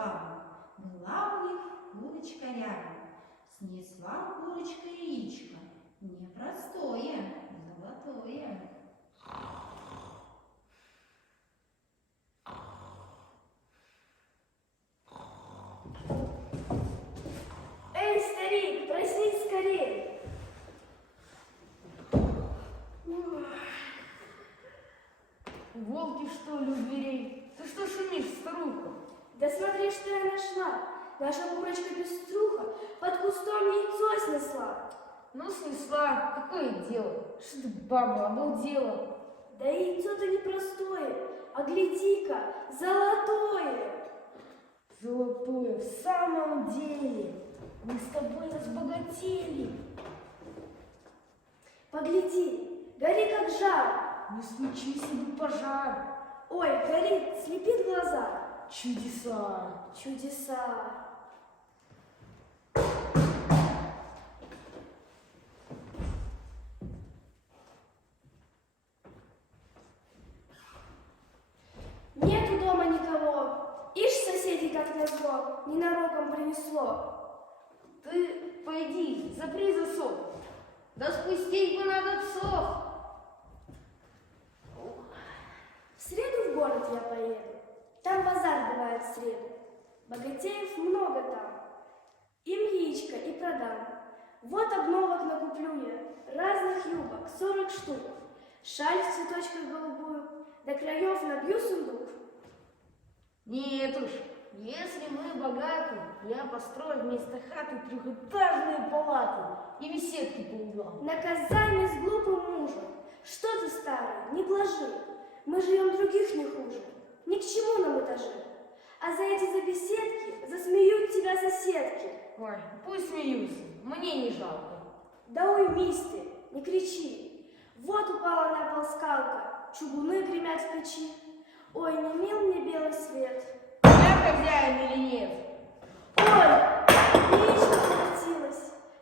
баба. Была у них курочка рядом. Снесла курочка яичко. Непростое, золотое. Эй, старик, проснись скорее! Волки, что ли, у дверей? Ты что шумишь, старуха? Да смотри, что я нашла. Наша курочка-пеструха под кустом яйцо снесла. Ну, снесла. Какое дело? Что ты, баба, обалдела? Да яйцо-то непростое, а гляди-ка, золотое. Золотое, в самом деле. Мы с тобой разбогатели. Погляди, гори как жар. Не случился бы пожар. Ой, горит, слепит глаза. Чудеса. Чудеса. Нету дома никого. Ишь, соседей, как назло, ненароком принесло. Ты пойди, запри засов. Да спустить бы надо псов. В среду в город я поеду. Там базар бывает в среду. Богатеев много там. Им яичко и продам. Вот обновок накуплю я. Разных юбок, 40 штук. Шаль в цветочках голубую. До краев набью сундук. Нет уж, если мы богаты, я построю вместо хаты трехэтажные палаты и беседки по углам. Наказание с глупым мужем. Что ты, старый, не блажи. Мы живем других не хуже. Ни к чему нам этажи. А за эти забеседки засмеют тебя соседки. Ой, пусть смеются, мне не жалко. Да уймись ты, не кричи. Вот упала на пол скалка, чугуны гремят в печи. Ой, не мил мне белый свет. Я хозяин или нет? Ой, яичко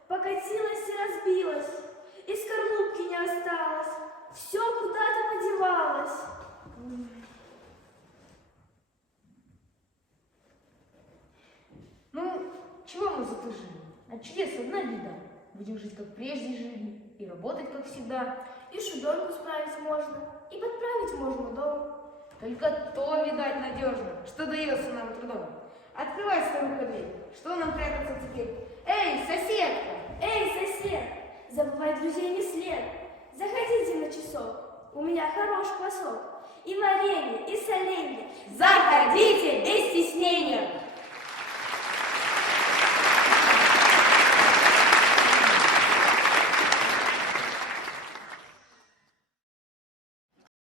покатилась и разбилась. И скорлупки не осталось. Все куда-то подевалось. Ну, чего мы затужили? От чудес одна беда. Будем жить, как прежде жили, и работать, как всегда. И шудонку справить можно, и подправить можно дом. Только то, видать, надежно, что дается нам трудом. Открывай, старуха, дверь. Что нам прятаться теперь? Эй, соседка! Эй, сосед, забывай друзей не след. Заходите на часок, у меня хорош квасок. И варенье, и соленье. Заходите без стеснения!